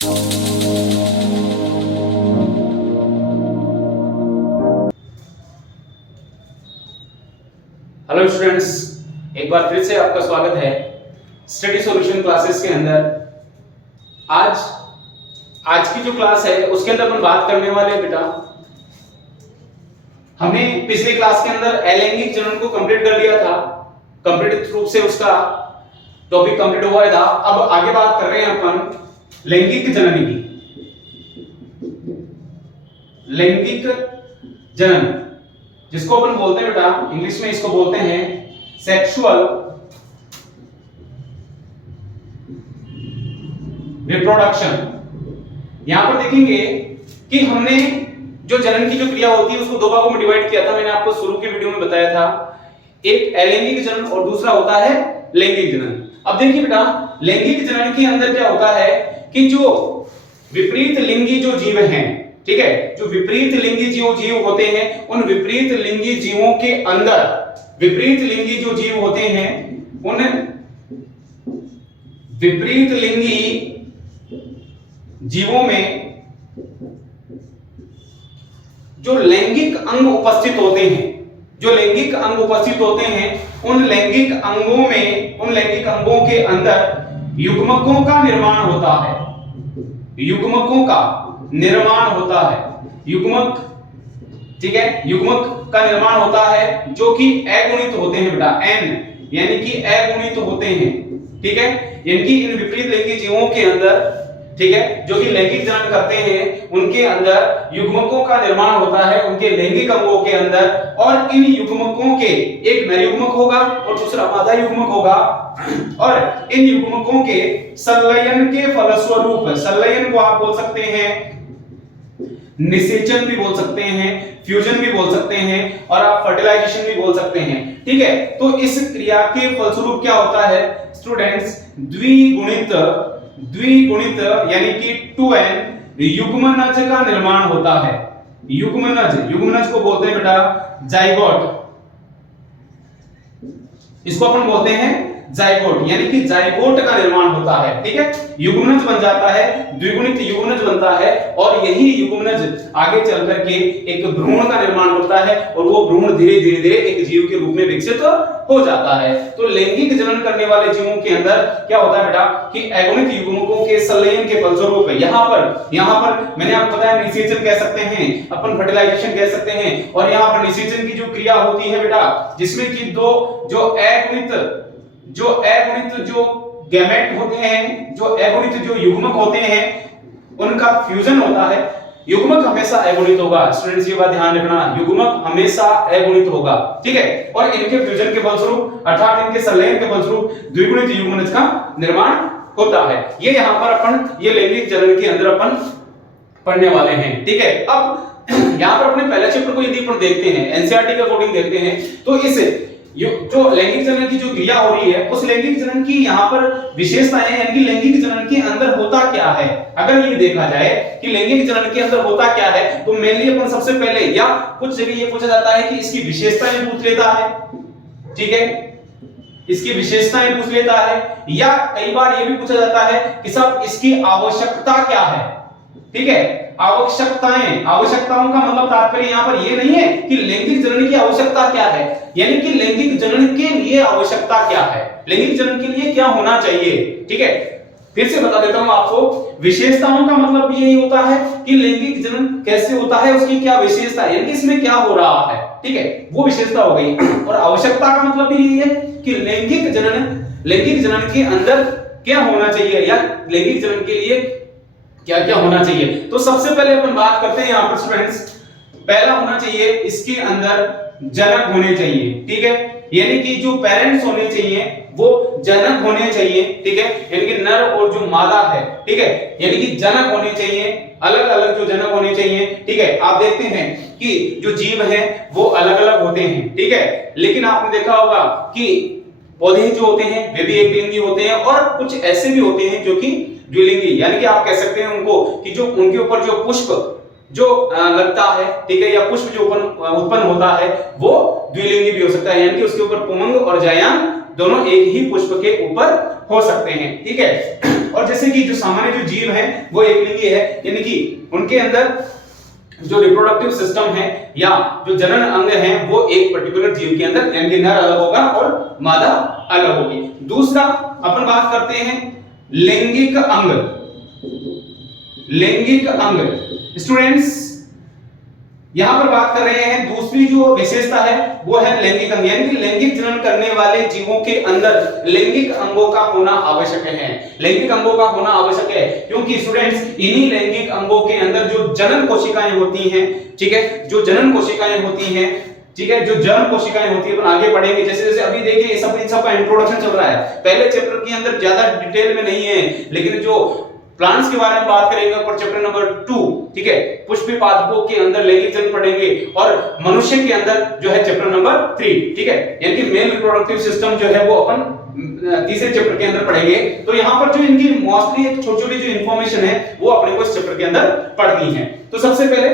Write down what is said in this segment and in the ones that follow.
Hello students, एक बार फिर से आपका स्वागत है स्टडी सॉल्यूशन क्लासेस के अंदर। आज की जो क्लास है उसके अंदर अपन बात करने वाले हैं बेटा, हमने पिछले क्लास के अंदर अलैंगिक जनन को कंप्लीट कर लिया था, कंप्लीट रूप से उसका टॉपिक कंप्लीट हुआ था। अब आगे बात कर रहे हैं अपन लैंगिक जनन की। लैंगिक जनन जिसको अपन बोलते हैं बेटा, इंग्लिश में इसको बोलते हैं सेक्सुअल रिप्रोडक्शन। यहां पर देखेंगे कि हमने जो जनन की जो क्रिया होती है उसको दो भागों में डिवाइड किया था। मैंने आपको शुरू के वीडियो में बताया था, एक अलैंगिक जनन और दूसरा होता है लैंगिक जनन। अब देखिए बेटा, लैंगिक जनन के अंदर क्या होता है कि जो विपरीत लिंगी जो जीव हैं, ठीक है, जो विपरीत लिंगी जीव होते हैं, उन विपरीत लिंगी जीवों के अंदर, विपरीत लिंगी जो जीव होते हैं, उन विपरीत लिंगी जीवों में जो लैंगिक अंग उपस्थित होते हैं, जो लैंगिक अंग उपस्थित होते हैं, उन लैंगिक अंगों में, उन लैंगिक अंगों के अंदर युग्मकों का निर्माण होता है। युग्मकों का निर्माण होता है, युग्मक, ठीक है, युग्मक का निर्माण होता है जो कि अगुणित होते हैं बेटा, एन यानी कि अगुणित होते हैं, ठीक है। यानी कि इन विपरीत लिंगी जीवों के अंदर, ठीक है, जो कि लैंगिक जनन करते हैं, उनके अंदर युग्मकों का निर्माण होता है, उनके लैंगिक अंगों के अंदर। और इन युग्मकों के एक नर युग्मक होगा और दूसरा मादा युग्मक होगा, और इन युग्मकों के संलयन के फलस्वरूप, संलयन को आप बोल सकते हैं निषेचन भी बोल सकते हैं, फ्यूजन भी बोल सकते हैं, और आप फर्टिलाइजेशन भी बोल सकते हैं, ठीक है। तो इस क्रिया के फलस्वरूप क्या होता है स्टूडेंट्स, द्विगुणित यानी कि 2n युग्मनज का निर्माण होता है। युग्मनज को बोलते हैं बेटा जाइगोट, इसको अपन बोलते हैं जाइगोट, यानी कि जाइगोट का निर्माण होता है, ठीक है। युग्मनज बन जाता है, द्विगुणित युग्मनज बनता है, और यही युग्मनज आगे चल करके एक भ्रूण का निर्माण होता है, और वो भ्रूण धीरे धीरे एक जीव के रूप में विकसित हो जाता है। तो लैंगिक जनन करने वाले जीवों के अंदर क्या होता है बेटा कि अगुणित युग्मकों के संलयन के फलस्वरूप यहां पर मैंने आपको बताया निषेचन कह सकते हैं, अपन फर्टिलाइजेशन कह सकते हैं, और यहां पर निषेचन की जो क्रिया होती है बेटा, जिसमें कि दो जो अगुणित जो गैमेट होते हैं, जो अगुणित जो युग्मक होते हैं, उनका फ्यूजन होता है। युग्मक हमेशा अगुणित होगा स्टूडेंट्स, ये बात ध्यान रखना, युग्मक हमेशा अगुणित होगा, ठीक है। और इनके फ्यूजन के फलस्वरूप अर्थात इनके संलयन के फलस्वरूप द्विगुणित युग्मनज का निर्माण होता है। ये यहां पर अपन ये लैंगिक जनन के अंदर अपन पढ़ने वाले हैं, ठीक है। अब यहां पर अपने पहले चैप्टर को यदि अपन देखते हैं, एनसीईआरटी के अकॉर्डिंग देखते हैं, तो इस जो लैंगिक जनन की जो क्रिया हो रही है, उस लैंगिक जनन की यहाँ पर विशेषताएं, यानी कि लैंगिक जनन के अंदर होता क्या है। अगर ये देखा जाए कि लैंगिक जनन के अंदर होता क्या है, तो मेनली अपन सबसे पहले, या कुछ जगह ये पूछा जाता है कि इसकी विशेषताएं पूछ लेता है, ठीक है, इसकी विशेषताएं पूछ लेता है, या कई बार ये भी पूछा जाता है कि साहब इसकी आवश्यकता क्या है, ठीक है। आवश्यकताओं का मतलब तात्पर्य यहां पर ये नहीं है कि लैंगिक जनन की आवश्यकता क्या है, यानी कि लैंगिक जनन के लिए आवश्यकता क्या है, लैंगिक जनन के लिए क्या होना चाहिए, ठीक है। फिर से बता देता हूं आपको, विशेषताओं का मतलब यही होता है कि लैंगिक जनन कैसे होता है, उसकी क्या विशेषता है, यानी कि इसमें क्या हो रहा है, ठीक है, वो विशेषता हो गई। और आवश्यकता का मतलब भी यही है कि लैंगिक जनन के अंदर क्या होना चाहिए, या लैंगिक जनन के लिए क्या क्या होना चाहिए। तो सबसे पहले अपन बात करते हैं यहां पर स्टूडेंट्स, पहला होना चाहिए इसके अंदर जनक होने चाहिए, ठीक है, यानी कि जो पेरेंट्स होने चाहिए वो जनक होने चाहिए, ठीक है, यानी कि नर और जो मादा है, ठीक है, यानी कि जनक होने चाहिए, अलग अलग जो जनक होने चाहिए, ठीक है। आप देखते हैं कि जो जीव हैं वो अलग अलग होते हैं, ठीक है, लेकिन आपने देखा होगा कि पौधे जो होते हैं वे भी एक लिंगी होते हैं, और कुछ ऐसे भी होते हैं जो कि द्विलिंगी, यानी कि आप कह सकते हैं उनको कि जो उनके ऊपर जो पुष्प जो लगता है, ठीक है, या पुष्प जो उत्पन्न होता है वो द्विलिंगी भी हो सकता है, यानी कि उसके ऊपर पुंग और जायान दोनों एक ही पुष्प के ऊपर हो सकते हैं, ठीक है। और जैसे कि जो सामान्य जो जीव है वो एकलिंगी है, यानी कि उनके अंदर जो रिप्रोडक्टिव सिस्टम है या जो जनन अंग है वो एक पर्टिकुलर जीव के अंदर, यानी कि नर अलग होगा और मादा अलग होगी। दूसरा अपन बात करते हैं लैंगिक अंग। लैंगिक अंग स्टूडेंट्स यहां पर बात कर रहे हैं, दूसरी जो विशेषता है वो है लैंगिक अंग, यानी कि लैंगिक जनन करने वाले जीवों के अंदर लैंगिक अंगों का होना आवश्यक है। लैंगिक अंगों का होना आवश्यक है क्योंकि स्टूडेंट्स इन्हीं लैंगिक अंगों के अंदर जो जनन कोशिकाएं होती हैं, ठीक है, जो जनन कोशिकाएं होती हैं, ठीक है, जो जर्म कोशिकाएं होती है, अपन आगे पढ़ेंगे। जैसे जैसे अभी देखिए ये सब इन सब का इंट्रोडक्शन चल रहा है, पहले चैप्टर के अंदर ज्यादा डिटेल में नहीं है, लेकिन जो प्लांट्स के बारे में बात करेंगे ऊपर चैप्टर नंबर 2, ठीक है, पुष्पी पादपों के अंदर लैंगिक जनन पढ़ेंगे और मनुष्य के अंदर जो है चैप्टर नंबर 3, ठीक है, यानी कि मेल रिप्रोडक्टिव सिस्टम जो है वो अपन तीसरे चैप्टर के अंदर पढ़ेंगे। तो यहाँ पर जो इनकी मोस्टली एक छोटी छोटी जो इंफॉर्मेशन है वो अपने को इस चैप्टर के अंदर पढ़नी है। तो सबसे पहले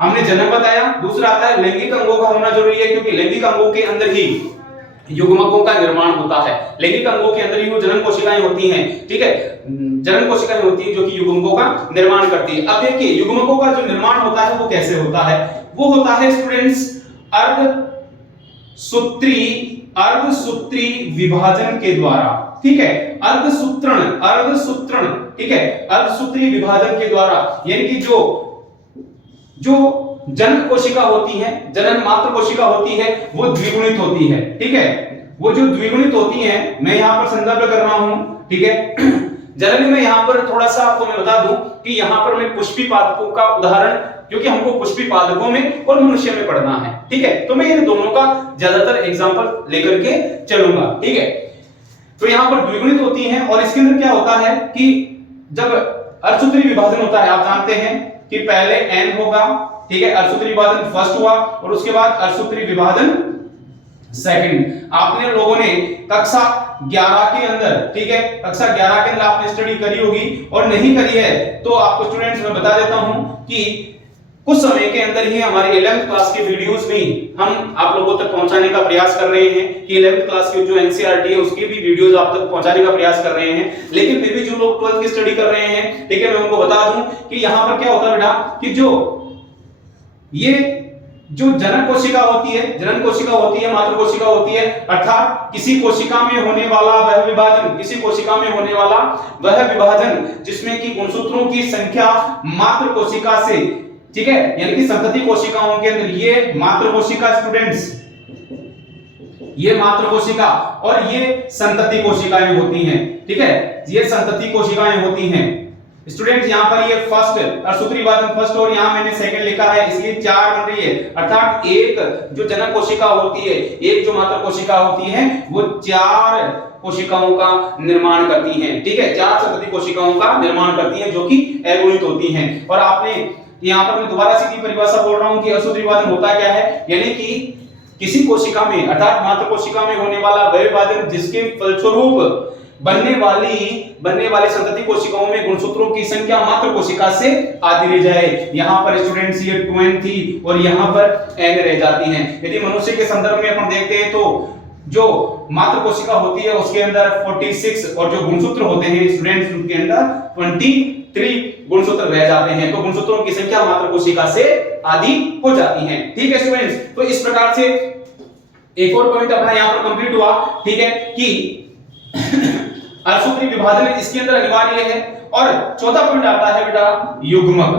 हमने जन्म बताया, दूसरा आता है लैंगिक अंगों का होना जरूरी है क्योंकि लैंगिक अंगों के अंदर ही युग्मकों का निर्माण होता है। लैंगिक अंगों के अंदर ही वो जनन कोशिकाएं होती हैं, ठीक है, जनन कोशिकाएं होती हैं जो कि युग्मकों का निर्माण करती है। अब देखिए युग्मकों का जो निर्माण होता है वो कैसे होता है, वो होता है स्टूडेंट्स अर्धसूत्री विभाजन के द्वारा, ठीक है, अर्धसूत्रण, ठीक है, अर्धसूत्री विभाजन के द्वारा, यानी कि जो जनक कोशिका होती है, जनन मात्र कोशिका होती है, वो द्विगुणित होती है, ठीक है, वो जो द्विगुणित होती है, मैं यहां पर संदर्भ कर रहा हूं, ठीक है। जनरली मैं यहां पर थोड़ा सा आपको मैं बता दूं कि यहां पर मैं पुष्पी पादपों का उदाहरण, क्योंकि हमको पुष्पी पादपों में और मनुष्य में पढ़ना है, ठीक है, तो मैं इन दोनों का ज्यादातर एग्जांपल लेकर के चलूंगा, ठीक है। तो यहां पर द्विगुणित होती हैं और इसके अंदर क्या होता है कि जब अर्धसूत्री विभाजन होता है, आप जानते हैं कि पहले एन होगा, ठीक है, अर्धसूत्री विभाजन फर्स्ट हुआ और उसके बाद अर्धसूत्री विभाजन सेकंड। आपने लोगों ने कक्षा 11 के अंदर, ठीक है, कक्षा 11 के अंदर आपने स्टडी करी होगी, और नहीं करी है तो आपको स्टूडेंट्स मैं बता देता हूं कि कुछ समय के अंदर ही हमारे 11th क्लास के वीडियोस भी हम आप लोगों तक पहुंचाने का प्रयास कर रहे हैं कि 11th क्लास की जो एनसीईआरटी है उसकी भी वीडियोस आप तक पहुंचाने का प्रयास कर रहे हैं। लेकिन फिर भी जो लोग 12th की स्टडी कर रहे हैं, ठीक है, मैं उनको बता दूं कि यहां पर क्या होता है बेटा कि ये जो जनन कोशिका होती है, जनन कोशिका होती है, मातृ कोशिका होती है, अर्थात किसी कोशिका में होने वाला वह विभाजन, किसी कोशिका में होने वाला वह विभाजन जिसमें कि गुणसूत्रों की संख्या मातृ कोशिका से, ठीक है, यानी कि संतति कोशिकाओं के अंदर ये मातृ कोशिका स्टूडेंट्स, ये मातृ कोशिका और ये संतति कोशिकाएं होती हैं, ठीक है, ये संतति कोशिकाएं होती हैं स्टूडेंट्स। यहां पर ये फर्स्ट अर्धसूत्री विभाजन फर्स्ट और यहां मैंने सेकंड लिखा है, इसलिए 4 बन रही है, अर्थात एक जो जनक कोशिका होती है, एक जो मातृ कोशिका होती है, वो 4 कोशिकाओं का निर्माण करती हैं, ठीक है, 4 संतति कोशिकाओं का निर्माण करती हैं जो कि अगुणित होती हैं। और आपने यहां पर मैं दोबारा सीधी परिभाषा बोल रहा हूं कि अर्धसूत्री विभाजन होता क्या है, यानी कि किसी कोशिका में अर्थात मातृ कोशिका में होने वाला वह विभाजन जिसके फलस्वरूप बनने वाली संतति कोशिकाओं में गुणसूत्रों की संख्या मातृ कोशिका से आधी रह जाए। यहां पर स्टूडेंट्स ये 2n थी और यहां पर n रह जाती हैं। यदि मनुष्य के संदर्भ में अपन देखते हैं तो जो मातृ कोशिका होती है उसके अंदर 46 और जो गुणसूत्र होते हैं स्टूडेंट्स उनके अंदर 23 गुणसूत्र रह जाते हैं, तो गुणसूत्रों की संख्या मातृ कोशिका से आधी हो जाती है, ठीक है स्टूडेंट्स। तो इस प्रकार से एक और पॉइंट अपना यहां पर कंप्लीट हुआ, ठीक है, कि अर्धसूत्री विभाजन इसके अंदर अनिवार्य है। और चौथा पॉइंट आता है बेटा युग्मक,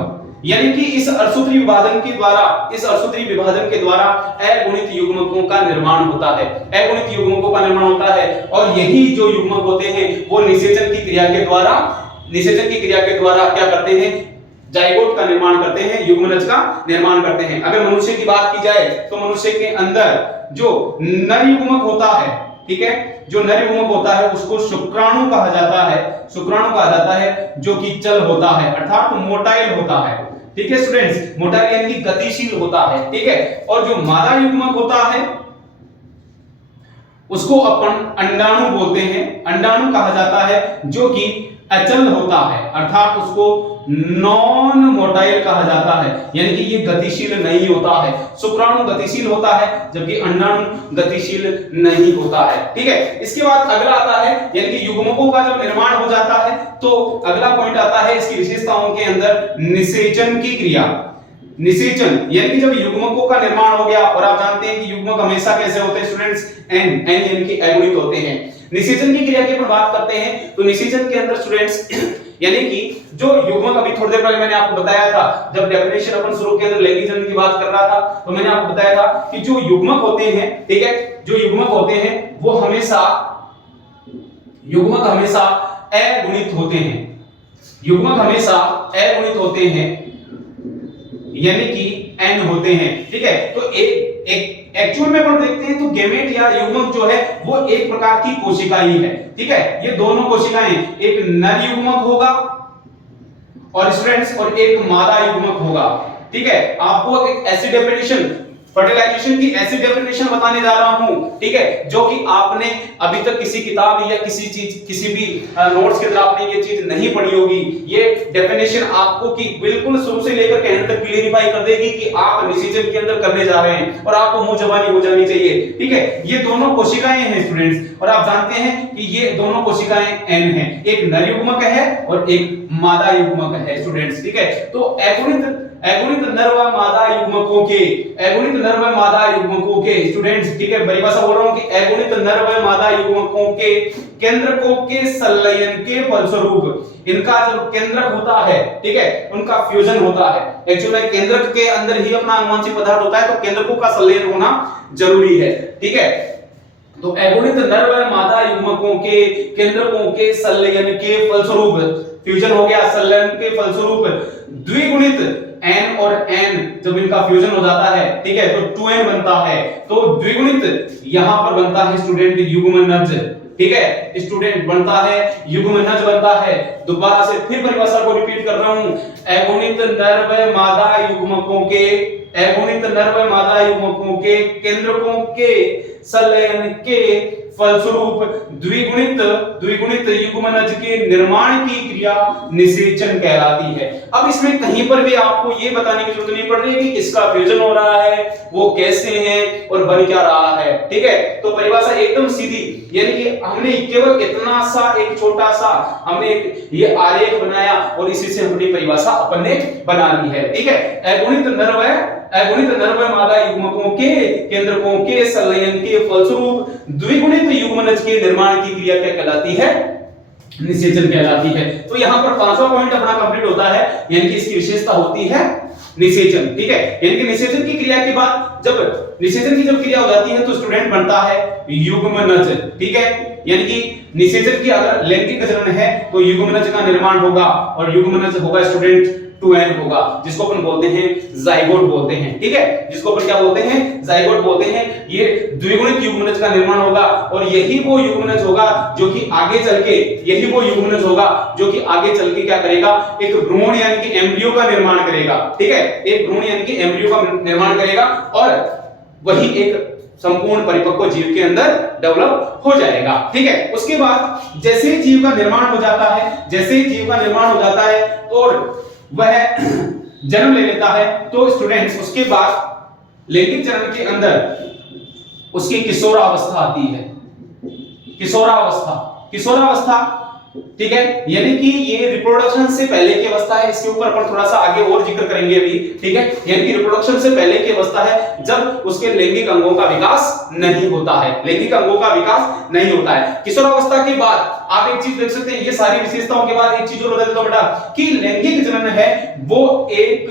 यानी कि इस अर्धसूत्री विभाजन के द्वारा अगुणित युग्मकों का निर्माण होता है, अगुणित युग्मकों का निर्माण होता है। और यही जो युग्मक होते हैं वो निषेचन की क्रिया के द्वारा क्या करते हैं, जाइगोट का निर्माण करते हैं, युग्मनज का निर्माण करते हैं। अगर मनुष्य की बात की जाए तो मनुष्य के अंदर जो नर युग्मक होता है, ठीक है, जो नर युग्मक होता है उसको शुक्राणु कहा जाता है, शुक्राणु कहा जाता है, जो कि चल होता है अर्थात मोटाइल होता है, ठीक है स्टूडेंट्स, मोटाइल यानी कि गतिशील होता है, ठीक है। और जो मादा युग्मक होता है उसको अपन अंडाणु बोलते हैं, अंडाणु कहा जाता है, जो कि अचल होता है अर्थात उसको नॉन मोटाइल कहा जाता है, यानी कि ये गतिशील नहीं होता है। शुक्राणु गतिशील होता है जबकि अंडाणु गतिशील नहीं होता है। ठीक है, इसके बाद अगला आता है, यानी कि युग्मकों का जब निर्माण हो जाता है तो अगला पॉइंट आता है इसकी विशेषताओं के अंदर निषेचन की क्रिया। निषेचन यानी कि जब युग्मकों का निर्माण हो गया, और आप जानते हैं कि युग्मक हमेशा कैसे होते हैं स्टूडेंट्स, एन यानी कि अगुणित होते हैं। निषेचन की क्रिया की अपन बात करते हैं तो निषेचन के अंदर स्टूडेंट्स यानी कि जो युग्मक, अभी थोड़ी देर पहले मैंने आपको बताया था, जब डेफिनेशन अपन शुरू के अंदर लैंगिक जनन की बात कर रहा था तो मैंने आपको बताया था कि जो युग्मक होते हैं, ठीक है, जो युग्मक होते हैं वो हमेशा अगुणित होते हैं। युग्मक हमेशा अगुणित होते हैं यानी कि n होते हैं। ठीक है, तो एक एक्चुअल में अपन देखते हैं तो गैमेट या युग्मक जो है वो एक प्रकार की कोशिका ही है। ठीक है, ये दोनों कोशिकाएं, एक नर युग्मक होगा और स्टूडेंट्स और एक मादा युग्मक होगा। ठीक है, आपको एक ऐसी डेफिनेशन फर्टिलाइजेशन की ऐसी डेफिनेशन बताने जा रहा हूं, ठीक है, जो कि आपने अभी तक किसी किताब या किसी भी नोट्स के अंदर आपने ये चीज नहीं पढ़ी होगी। ये डेफिनेशन आपको कि बिल्कुल शुरू से लेकर के एंड तक क्लियरिफाई कर देगी कि आप निषेचन के अंदर करने जा रहे हैं और आपको मुंह जबानी हो जानी चाहिए। ठीक है, ये दोनों कोशिकाएं हैं स्टूडेंट्स, और आप जानते हैं कि ये दोनों कोशिकाएं एन हैं, एक नर युग्मक है और एक मादा युग्मक है स्टूडेंट्स। ठीक है, तो अगुणित नर व मादा युग्मकों के, अगुणित नर व मादा युग्मकों के स्टूडेंट्स, ठीक है, परिभाषा बोल रहा हूं कि अगुणित नर व मादा युग्मकों के केंद्रकों के संलयन के फलस्वरूप इनका जो केंद्रक होता है, ठीक है, उनका फ्यूजन होता है। एक्चुअली केंद्रक के अंदर ही अपना अनुवांशिक पदार्थ होता है, तो केंद्रकों का संलयन होना जरूरी है। ठीक है, तो अगुणित नर व मादा युग्मकों के केंद्रकों के संलयन के फलस्वरूप, फ्यूजन हो गया, संलयन के फलस्वरूप द्विगुणित n और n जब इनका फ्यूजन हो जाता है, ठीक है, तो 2n बनता है। तो द्विगुणित यहां पर बनता है स्टूडेंट युग्मनज। ठीक है, स्टूडेंट बनता है युग्मनज बनता है। दोबारा से फिर परिभाषा को रिपीट कर रहा हूं, अगुणित नर व मादा युग्मकों के, अगुणित नर व मादा युग्मकों के केंद्रकों के संलयन के फलस्वरूप द्विगुणित युग्मनज के निर्माण की क्रिया निषेचन कहलाती है। अब इसमें कहीं पर भी आपको ये बताने की जरूरत नहीं पड़ रही है कि किसका फ्यूजन हो रहा है, वो कैसे है और बन क्या रहा है। ठीक है, तो परिभाषा एकदम सीधी, यानी कि हमने केवल इतना सा एक छोटा सा हमने एक ये आरेख बनाया और इसी से हमने परिभाषा अपने बना ली है। ठीक है, अगुणित नर व मादा युग्मकों के केंद्रकों के संलयन के फलस्वरूप द्विगुणित युग्मनज के निर्माण की क्रिया क्या कहलाती है, निषेचन कहलाती है। तो यहां पर पांचवा पॉइंट अपना कंप्लीट होता है, यानी कि इसकी विशेषता होती है निषेचन। ठीक है, यानी कि निषेचन की क्रिया के बाद जब निषेचन की जब क्रिया हो जाती है तो स्टूडेंट बनता है युग्मनज। ठीक है, यानी कि निषेचन की अगर लैंगिक जनन है तो युग्मनज का निर्माण होगा और युग्मनज होगा स्टूडेंट 2n होगा, जिसको अपन बोलते हैं जाइगोट बोलते हैं। ठीक है, जिसको अपन क्या बोलते हैं, जाइगोट बोलते हैं। ये द्विगुणित युग्मनज का निर्माण होगा और यही वो युग्मनज होगा जो कि आगे चल के, यही वो युग्मनज होगा जो कि आगे चल के क्या करेगा, एक भ्रूण यानी कि एम्ब्रियो का निर्माण करेगा। ठीक है, एक भ्रूण यानी कि एम्ब्रियो का निर्माण करेगा और वही एक संपूर्ण परिपक्व जीव के अंदर डेवलप हो जाएगा। ठीक है, उसके बाद जैसे ही जीव का निर्माण हो जाता है, जैसे ही जीव का निर्माण हो जाता है और वह जन्म ले लेता है, तो स्टूडेंट्स उसके बाद लैंगिक चरण के अंदर उसकी किशोरावस्था आती है। किशोरावस्था, ठीक है, यानी कि ये रिप्रोडक्शन से पहले की अवस्था है। इसके ऊपर अपन थोड़ा सा आगे और जिक्र करेंगे अभी। ठीक है, यानी कि रिप्रोडक्शन से पहले की अवस्था है जब उसके लैंगिक अंगों का विकास नहीं होता है, लैंगिक अंगों का विकास नहीं होता है। किशोरावस्था के बाद आप एक चीज देख सकते हैं, ये सारी विशेषताओं के बाद एक चीज और बता देता हूं बेटा कि लैंगिक जनन है वो एक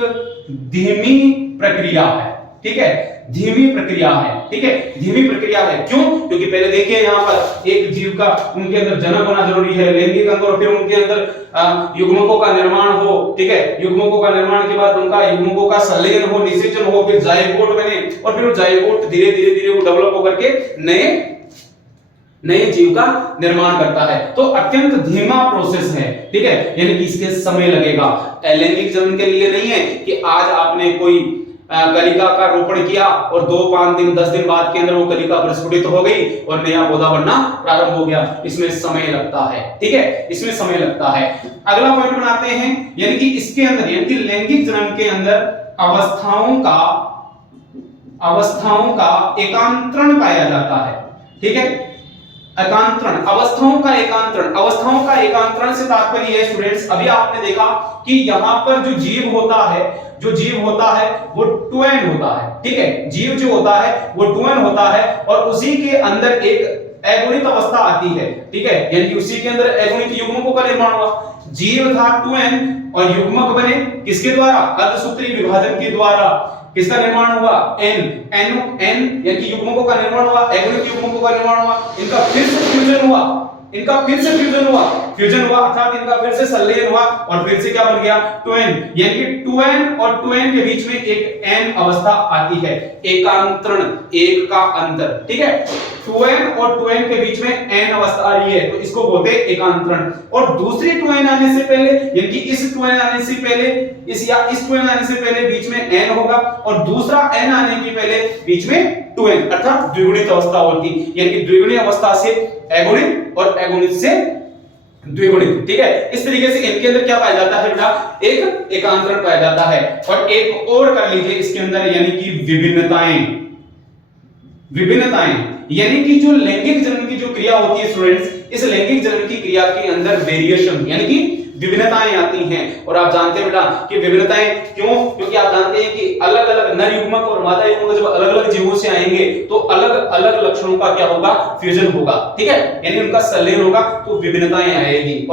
धीमी प्रक्रिया है। ठीक है, धीमी प्रक्रिया है। ठीक है, धीमी प्रक्रिया है। क्यों? क्योंकि पहले देखिए यहां पर एक जीव का उनके अंदर जन्म होना जरूरी है, लैंगिक अंग, और फिर उनके अंदर युग्मकों का निर्माण हो। ठीक है, युग्मकों का निर्माण के बाद उनका युग्मकों का संलयन हो, निषेचन हो, फिर जाइगोट बने और फिर वो जाइगोट धीरे धीरे वो डेवलप होकर के नए जीव का निर्माण करता है। तो अत्यंत धीमा प्रोसेस है। ठीक है, यानी कि इसके समय लगेगा। लैंगिक जनन के लिए नहीं है कि आज आपने कोई कलिका का रोपण किया और 2, 5 दिन 10 दिन बाद के अंदर वो कलिका प्रस्फुटित हो गई और नया पौधा बनना प्रारंभ हो गया। इसमें समय लगता है, ठीक है, इसमें समय लगता है। अगला पॉइंट बनाते हैं, यानी कि इसके अंदर यानी कि लैंगिक जनन के अंदर अवस्थाओं का एकांतरण पाया जाता है, ठीक है। एकांतरण, अवस्थाओं का एकांतरण से तात्पर्य है स्टूडेंट्स, अभी आपने देखा कि यहां पर जो जीव होता है वो ट्वेन होता है, ठीक है। जीव जो होता है वो ट्वेन होता है और उसी के अंदर एक एगुणित अवस्था आती है, ठीक है, यानी कि उसी के अंदर एगुणित युग्मकों का निर्माण हुआ। जीव था ट्वेन और युग्मक बने किसके द्वारा? अर्धसूत्री विभाजन के द्वारा। किसका निर्माण हुआ? एन यानी कि युग्मकों का निर्माण हुआ, एगुणित युग्मकों का निर्माण हुआ। इनका फिर से फ्यूजन हुआ, अर्थात इनका फिर से संलयन हुआ और फिर से क्या बन गया? ट्वेन, यानी कि ट्वेन और ट्वेन के बीच में एक एन अवस्था आती है, एकांतरण, एक का अंतर, ठीक है। ट्वेन और ट्वेन के बीच में एन अवस्था आ रही है तो इसको बोलते हैं एकांतरण। और दूसरी ट्वेन आने से पहले, यानी कि इस ट्वेन आने से पहले, इस ट्वेन आने से पहले बीच में एन होगा और दूसरा एन आने के पहले बीच में ट्वेन, अर्थात द्विगुणित अवस्था होगी, यानी कि द्विगुणित अवस्था से एगुणित और एगुणित से द्विगुणित, ठीक है। इस तरीके से इनके अंदर क्या पाया जाता है बेटा? एक एकांतरण पाया जाता है। और एक और कर लीजिए इसके अंदर, यानी कि विभिन्नताएं, यानी कि जो लैंगिक जनन की जो क्रिया होती है स्टूडेंट्स, इस लैंगिक जनन की क्रिया के अंदर वेरिएशन यानी कि विभिन्नताएं आती हैं। और आप जानते हैं बेटा कि विभिन्नताएं क्यों? क्योंकि आप जानते हैं कि अलग अलग नर युग्मक और मादा युग्मक जब अलग अलग जीवों से आएंगे तो अलग अलग लक्षणों का क्या होगा? फ्यूजन होगा, ठीक है, यानी उनका संलयन होगा तो विभिन्नताएं आएंगी।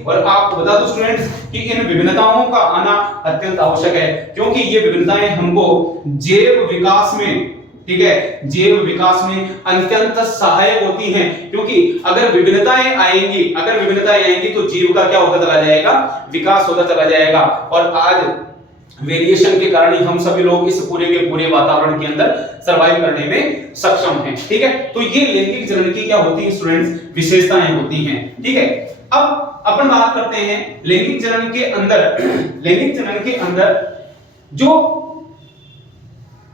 और आपको बता दूं स्टूडेंट्स कि इन विभिन्नताओं का आना अत्यंत आवश्यक है, क्योंकि ये विभिन्नताएं हमको जैव विकास में, ठीक है, जैव विकास में अत्यंत सहायक होती हैं। क्योंकि अगर विभिन्नताएं आएंगी तो जीव का क्या होता चला जाएगा? विकास होता चला जाएगा। और आज वेरिएशन के कारण ही हम सभी लोग इस पूरे के पूरे वातावरण के अंदर सरवाइव करने में सक्षम हैं, ठीक है। तो ये लैंगिक जनन की क्या होती है स्टूडेंट्स? विशेषताएं होती हैं, ठीक है। अब अपन बात करते हैं लैंगिक जनन के अंदर जो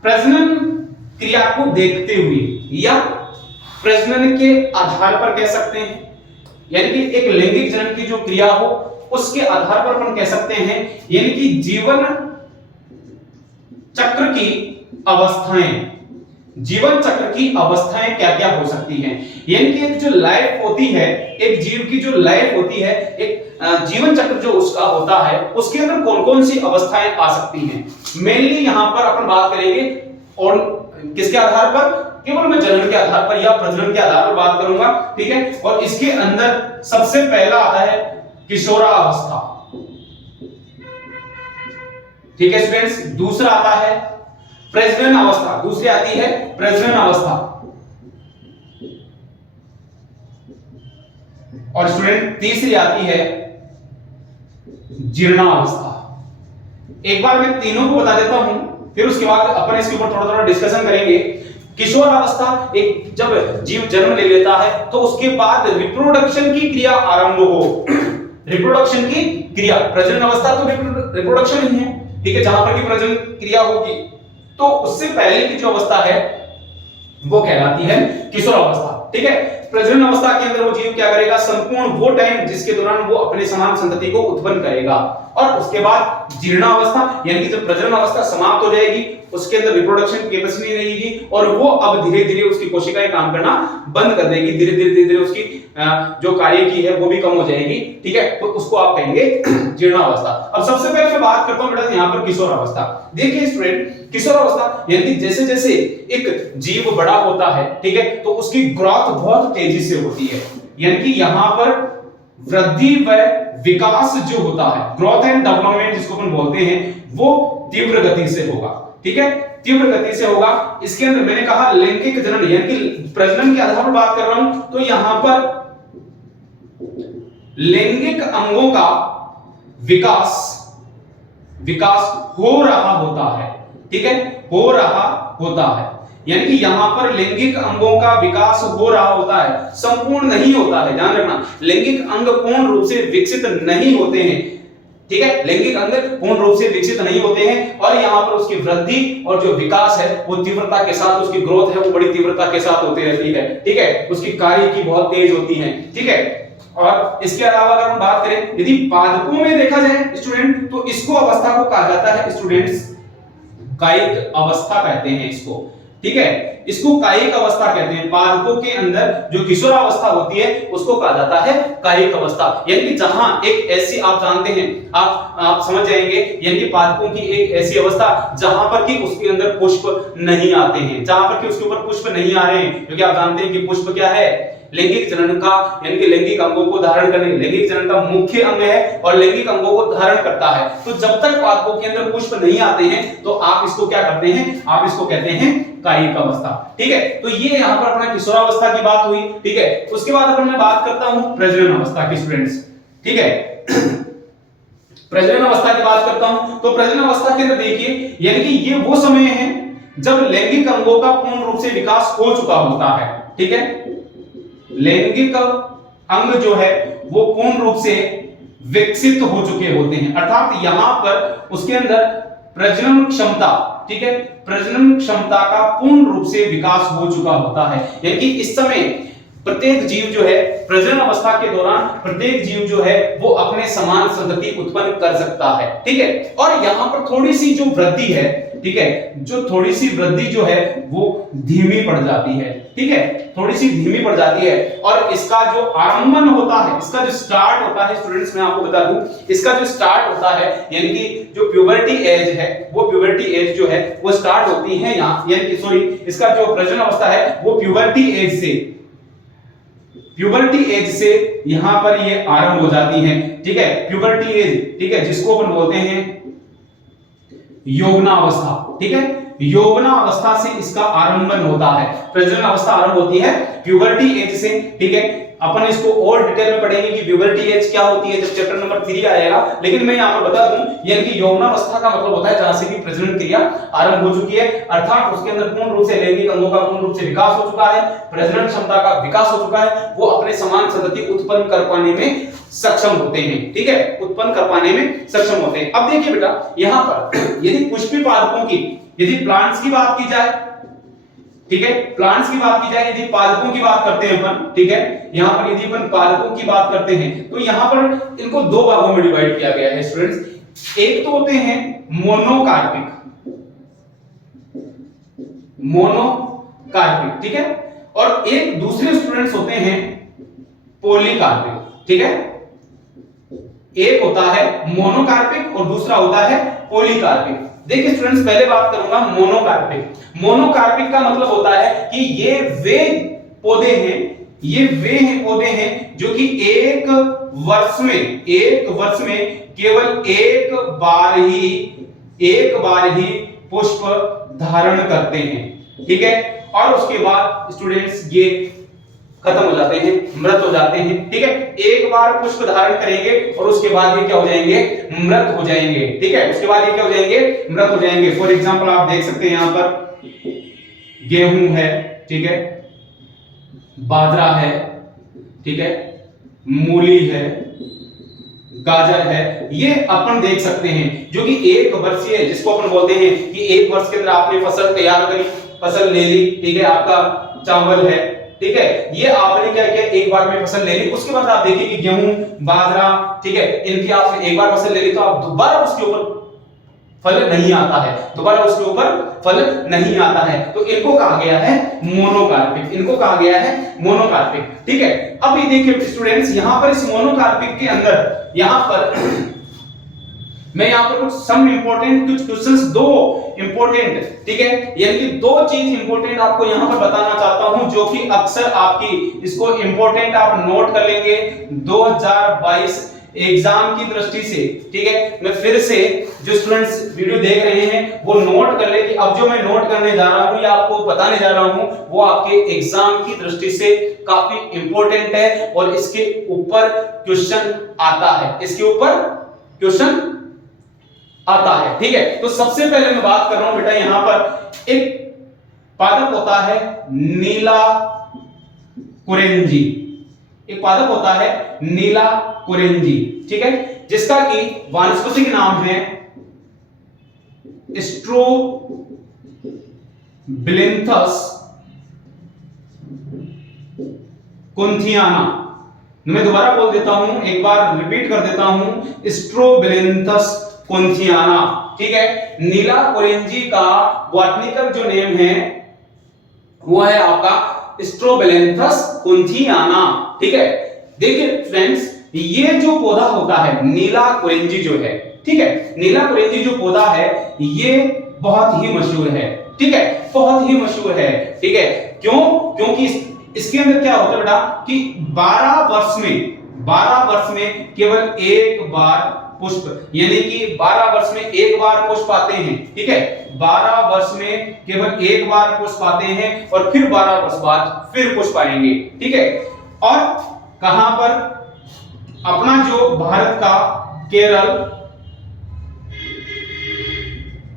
प्रजनन क्रिया को देखते हुए या प्रजनन के आधार पर कह सकते हैं, यानी कि एक लैंगिक जनन की जो क्रिया हो उसके आधार पर अपन कह सकते हैं, यानी कि जीवन चक्र की अवस्थाएं क्या क्या हो सकती हैं। यानी कि एक जो लाइफ होती है, एक जीव की जो लाइफ होती है, एक जीवन चक्र जो उसका होता है, उसके अंदर कौन कौन सी अवस्थाएं आ सकती हैं। मेनली यहां पर अपन बात करेंगे और किसके आधार पर? केवल मैं जनन के आधार पर या प्रजनन के आधार पर बात करूंगा, ठीक है। और इसके अंदर सबसे पहला आता है किशोरावस्था, ठीक है स्टूडेंट्स। दूसरा आता है प्रजनन अवस्था, और स्टूडेंट तीसरी आती है जीर्णावस्था। एक बार मैं तीनों को बता देता हूं, फिर उसके बाद अपन इसके ऊपर थोड़ा डिस्कशन करेंगे। किशोर अवस्था, एक जब जीव जन्म ले लेता है तो उसके बाद रिप्रोडक्शन की क्रिया आरंभ हो। रिप्रोडक्शन की क्रिया, प्रजनन अवस्था तो रिप्रोडक्शन ही है, ठीक है, जहां पर की प्रजनन क्रिया होगी, तो उससे पहले की जो अवस्था है वो कहलाती है किशोर अवस्था, ठीक है। प्रजनन अवस्था के अंदर वो जीव क्या करेगा? संपूर्ण वो टाइम जिसके दौरान वो अपने समान संतति को उत्पन्न करेगा। और उसके बाद जीर्णावस्था, यानी कि जब प्रजनन अवस्था समाप्त हो जाएगी, उसके अंदर रिप्रोडक्शन की कैपेसिटी नहीं रहेगी और वो अब धीरे धीरे उसकी कोशिकाएं काम करना बंद कर देगी, धीरे धीरे उसकी जो कार्य की है वो भी कम हो जाएगी, ठीक है। तो उसको आप कहेंगे जीर्णावस्था। अब सबसे पहले मैं बात करता हूं बेटा यहाँ पर किशोर अवस्था। देखिए स्टूडेंट, किशोर अवस्था यानी कि जैसे जैसे एक जीव बड़ा होता है, ठीक है, तो उसकी ग्रोथ बहुत तेजी से होती है, यानी कि यहाँ पर वृद्धि व विकास जो होता है, ग्रोथ एंड डेवलपमेंट जिसको अपन बोलते हैं, वो तीव्र गति से होगा, ठीक है, तीव्र गति से होगा। इसके अंदर मैंने कहा लैंगिक जनन यानी कि प्रजनन के आधार पर बात कर रहा हूं, तो यहां पर लैंगिक अंगों का विकास हो रहा होता है, ठीक है, हो रहा होता है, यानी कि यहां पर लैंगिक अंगों का विकास हो रहा होता है, संपूर्ण नहीं होता है। ध्यान रखना, लैंगिक अंग पूर्ण रूप से विकसित नहीं होते हैं, ठीक है। लैंगिक अंग पूर्ण रूप से विकसित नहीं होते हैं और यहाँ पर उसकी वृद्धि और जो विकास है वो तीव्रता के साथ, उसकी ग्रोथ है वो बड़ी तीव्रता के साथ होती रहती है, ठीक है। उसकी कार्य की बहुत तेज होती है, ठीक है। और इसके अलावा अगर हम बात करें यदि पादपों में देखा जाए स्टूडेंट, तो इसको अवस्था को कहा जाता है स्टूडेंट्स कायिक अवस्था कहते हैं इसको, ठीक है। इसको कायिक अवस्था कहते हैं। पादपों के अंदर जो किशोरावस्था होती है उसको कहा जाता है कायिक अवस्था, यानी कि जहां एक ऐसी, आप जानते हैं, आप समझ जाएंगे, यानी कि पादपों की एक ऐसी अवस्था जहां पर कि उसके अंदर पुष्प नहीं आते हैं, जहां पर कि उसके ऊपर पुष्प नहीं आ रहे हैं, क्योंकि आप जानते हैं कि पुष्प क्या है, लैंगिक जनन का, यानी कि लैंगिक अंगों को धारण करने, लैंगिक जनन का मुख्य अंग है और लैंगिक अंगों को धारण करता है। तो जब तक पादपों के अंदर पुष्प नहीं आते हैं तो आप इसको क्या करते हैं, आप इसको कहते हैं कायिक अवस्था, ठीक है। तो ये यहाँ पर अपना किशोरावस्था की बात हुई, ठीक है। उसके बाद अपन मैं बात करता हूं प्रजनन अवस्था की स्टूडेंट्स, ठीक है। प्रजनन अवस्था की बात करता हूं तो प्रजनन अवस्था के अंदर देखिए, यानी कि ये वो समय है जब लैंगिक अंगों का पूर्ण रूप से विकास हो चुका होता है, ठीक है। लैंगिक अंग जो है वो पूर्ण रूप से विकसित हो चुके होते हैं, अर्थात यहां पर उसके अंदर प्रजनन क्षमता, ठीक है, प्रजनन क्षमता का पूर्ण रूप से विकास हो चुका होता है। यानी कि इस समय प्रत्येक जीव जो है प्रजनन अवस्था के दौरान प्रत्येक जीव जो है वो अपने समान संतति उत्पन्न कर सकता है, ठीक है। और यहां पर थोड़ी सी जो वृद्धि है, ठीक है, जो थोड़ी सी वृद्धि जो है वो धीमी पड़ जाती है, ठीक है, थोड़ी सी धीमी पड़ जाती है। और इसका जो आरंभन होता है, इसका जो स्टार्ट होता है स्टूडेंट्स, मैं आपको बता दूं, इसका जो स्टार्ट होता है, यानी कि जो प्यूबर्टी एज है, वो प्यूबर्टी एज जो है वो स्टार्ट होती है यहां, यानी कि सॉरी, इसका जो प्रजनन अवस्था है वो प्यूबर्टी एज से यहां पर ये आरंभ हो जाती है, ठीक है। प्यूबर्टी एज, ठीक है, जिसको अपन बोलते हैं यौवना अवस्था, ठीक है। यौवना अवस्था से इसका आरंभन होता है, प्रजनन अवस्था आरंभ होती है प्यूबर्टी एज से, ठीक है। अपन इसको और डिटेल में पढ़ेंगे कि प्यूबर्टी एज क्या होती है जब चैप्टर नंबर 3 आएगा, लेकिन मैं यहां पर बता दूं, यानी कि यौवनावस्था का मतलब होता है जहां से भी प्रजनन क्रिया आरंभ हो चुकी है, अर्थात उसके अंदर पूर्ण रूप से लैंगिक अंगों का पूर्ण रूप से विकास हो चुका है, प्रजनन क्षमता का विकास हो चुका है, वो अपने समान संतति उत्पन्न कर पाने में सक्षम होते हैं, ठीक है, उत्पन्न कर पाने में सक्षम होते हैं। अब देखिए बेटा, यहां पर यदि पुष्पी पादपों की, यदि प्लांट्स की बात की जाए, ठीक है, प्लांट्स की बात की जाए, यदि पादपों की बात करते हैं अपन, ठीक है, यहां पर यदि अपन पादपों की बात करते हैं तो यहां पर इनको दो भागों में डिवाइड किया गया है स्टूडेंट्स। एक तो होते हैं मोनोकार्पिक, ठीक है, और एक दूसरे स्टूडेंट्स होते हैं पॉलीकार्पिक, ठीक है। एक होता है मोनोकार्पिक और दूसरा होता है पॉलीकार्पिक। देखिए स्टूडेंट्स, पहले बात करूंगा मोनोकार्पिक। मोनोकार्पिक का मतलब होता है कि ये वे पौधे हैं, ये वे पौधे हैं जो कि एक वर्ष में केवल एक बार ही पुष्प धारण करते हैं, ठीक है। और उसके बाद स्टूडेंट्स ये खत्म हो जाते हैं, मृत हो जाते हैं, ठीक है। एक बार पुष्प धारण करेंगे और उसके बाद ये क्या हो जाएंगे, मृत हो जाएंगे, ठीक है। उसके बाद ये क्या हो जाएंगे, मृत हो जाएंगे। फॉर एग्जांपल आप देख सकते हैं यहां पर गेहूं है, ठीक है, बाजरा है, ठीक है, मूली है, गाजर है, ये अपन देख सकते हैं जो कि एक वर्षीय, जिसको अपन बोलते हैं कि एक वर्ष के अंदर आपने फसल तैयार करी, फसल ले ली, ठीक है, आपका चावल है, ठीक है, ये आपने क्या किया, एक बार में फसल ले ली। उसके बाद आप देखिए कि गेहूं, बाजरा, ठीक है, इनकी आपने एक बार फसल ले ली तो आप दोबारा उसके ऊपर फल नहीं आता है, दोबारा उसके ऊपर फल नहीं आता है, तो इनको कहा गया है मोनोकार्पिक, इनको कहा गया है मोनोकार्पिक, ठीक है। अब ये देखिए स्टूडेंट्स, यहां पर इस मोनोकार्पिक के अंदर यहां पर मैं यहां पर कुछ सम इंपॉर्टेंट कुछ क्वेश्चंस, दो इंपॉर्टेंट, ठीक है, यानी कि दो चीज इंपॉर्टेंट आपको यहां पर बताना चाहता हूं जो कि अक्सर आपकी, इसको इंपॉर्टेंट आप नोट कर लेंगे 2022 एग्जाम की दृष्टि से, ठीक है। मैं फिर से जो स्टूडेंट्स वीडियो देख रहे हैं वो नोट कर ले कि अब जो मैं नोट करने जा रहा हूं या आपको बताने जा रहा हूं वो आपके एग्जाम की दृष्टि से काफी इंपॉर्टेंट है और इसके ऊपर क्वेश्चन आता है, इसके ऊपर क्वेश्चन आता है, ठीक है। तो सबसे पहले मैं बात कर रहा हूं बेटा, यहां पर एक पादप होता है नीला कुरेंजी, एक पादप होता है नीला कुरेंजी, ठीक है। जिसका कि वानस्पतिक नाम है स्ट्रोबिलिंथस कुंथियाना। मैं दोबारा बोल देता हूं, एक बार रिपीट कर देता हूं, स्ट्रोबिलिंथस कुंथियाना। ठीक है, नीला कुरिंजी का बॉटनिकल जो नेम है वो है आपका स्ट्रोबिलिंथस कुंथियाना। ठीक है, देखिए फ्रेंड्स, ये जो पौधा होता है नीला कुरिंजी जो है, ठीक है, नीला कुरिंजी जो पौधा है ये बहुत ही मशहूर है। ठीक है, बहुत ही मशहूर है। ठीक है, क्यों? क्योंकि इसके अंदर क्या होता है बेटा कि 12 वर्ष में केवल एक बार पुष्प, यानी कि 12 वर्ष में एक बार पुष्प आते हैं। ठीक है, 12 वर्ष में केवल एक बार पुष्प आते हैं और फिर 12 वर्ष बाद फिर पुष्प आएंगे। ठीक है, और कहां पर? अपना जो भारत का केरल,